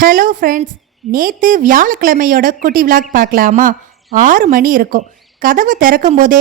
Hello friends நேற்று வியாழக்கிழமையோட குட்டி vlog பார்க்கலாமா? ஆறு மணி இருக்கும். கதவை திறக்கும் போதே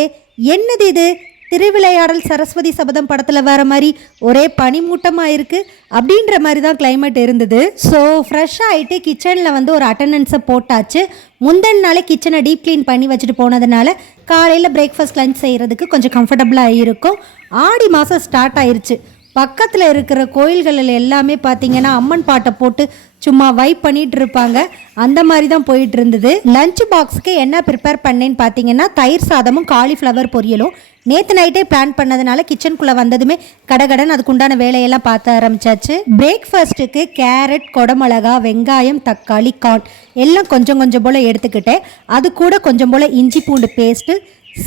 என்னது இது? திருவிளையாடல் சரஸ்வதி சபதம் படத்தில் வர மாதிரி ஒரே பனிமூட்டமாக இருக்குது அப்படின்ற மாதிரி தான் கிளைமேட் இருந்தது. ஸோ ஃப்ரெஷ் ஆகிட்டு கிச்சனில் வந்து ஒரு அட்டண்டன்ஸை போட்டாச்சு. முந்தன் நாளே கிச்சனை டீப் க்ளீன் பண்ணி வச்சுட்டு போனதுனால காலையில் பிரேக்ஃபாஸ்ட் லஞ்ச் செய்கிறதுக்கு கொஞ்சம் கம்ஃபர்டபுளாக இருக்கும். ஆடி மாதம் ஸ்டார்ட் ஆயிருச்சு. பக்கத்தில் இருக்கிற கோயில்களில் எல்லாமே பார்த்தீங்கன்னா அம்மன் பாட்டை போட்டு சும்மா வைப் பண்ணிட்டு இருப்பாங்க. அந்த மாதிரி தான் போயிட்டு இருந்தது. லஞ்ச் பாக்ஸுக்கு என்ன ப்ரிப்பேர் பண்ணேன்னு பார்த்தீங்கன்னா தயிர் சாதமும் காலிஃப்ளவர் பொரியலும். நேற்று நைட்டே பிளான் பண்ணதுனால கிச்சனுக்குள்ளே வந்ததுமே கடகடன் அதுக்குண்டான வேலையெல்லாம் பார்த்த ஆரம்பிச்சாச்சு. பிரேக்ஃபாஸ்ட்டுக்கு கேரட் கொடமிளகா வெங்காயம் தக்காளி கார்ன் எல்லாம் கொஞ்சம் கொஞ்சம் போல் எடுத்துக்கிட்டேன். அது கூட கொஞ்சம் போல் இஞ்சி பூண்டு பேஸ்ட்டு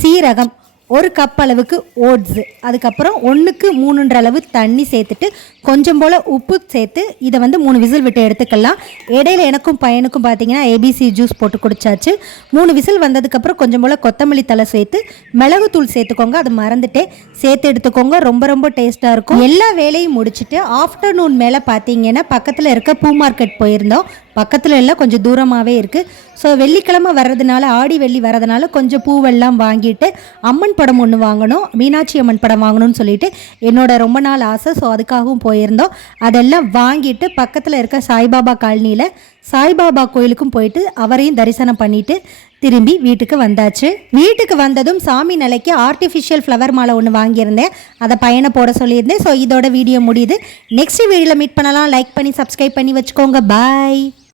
சீரகம் ஒரு கப் அளவுக்கு ஓட்ஸு அதுக்கப்புறம் ஒன்றுக்கு மூணுன்ற அளவு தண்ணி சேர்த்துட்டு கொஞ்சம் போல் உப்பு சேர்த்து இதை வந்து மூணு விசில் விட்டு எடுத்துக்கலாம். இடையில எனக்கும் பையனுக்கும் பார்த்தீங்கன்னா ஏபிசி ஜூஸ் போட்டு குடிச்சாச்சு. மூணு விசில் வந்ததுக்கப்புறம் கொஞ்சம் போல் கொத்தமல்லி தலை சேர்த்து மிளகுத்தூள் சேர்த்துக்கோங்க அது மறந்துட்டே சேர்த்து எடுத்துக்கோங்க ரொம்ப ரொம்ப டேஸ்ட்டாக இருக்கும். எல்லா வேலையும் முடிச்சுட்டு ஆஃப்டர்நூன் மேலே பார்த்தீங்கன்னா பக்கத்தில் இருக்க பூ மார்க்கெட் போயிருந்தோம். பக்கத்தில் எல்லாம் கொஞ்சம் தூரமாகவே இருக்குது ஸோ வெள்ளிக்கிழமை வர்றதுனால ஆடி வெள்ளி வர்றதுனால கொஞ்சம் பூவெல்லாம் வாங்கிட்டு அம்மன் படம் ஒன்று வாங்கணும் மீனாட்சி அம்மன் படம் வாங்கணும்னு சொல்லிட்டு என்னோட ரொம்ப நாள் ஆசை. ஸோ அதுக்காகவும் போயிருந்தோம். அதெல்லாம் வாங்கிட்டு பக்கத்தில் இருக்க சாய்பாபா காலனியில் சாய்பாபா கோயிலுக்கும் போயிட்டு அவரையும் தரிசனம் பண்ணிவிட்டு திரும்பி வீட்டுக்கு வந்தாச்சு. வீட்டுக்கு வந்ததும் சாமி நிலைக்கு ஆர்டிஃபிஷியல் ஃப்ளவர் மாலை ஒன்று வாங்கியிருந்தேன். அதை பையனை போட சொல்லியிருந்தேன். ஸோ இதோட வீடியோ முடியுது. நெக்ஸ்ட் வீடியோவில் மீட் பண்ணலாம். லைக் பண்ணி சப்ஸ்கிரைப் பண்ணி வச்சுக்கோங்க. பாய்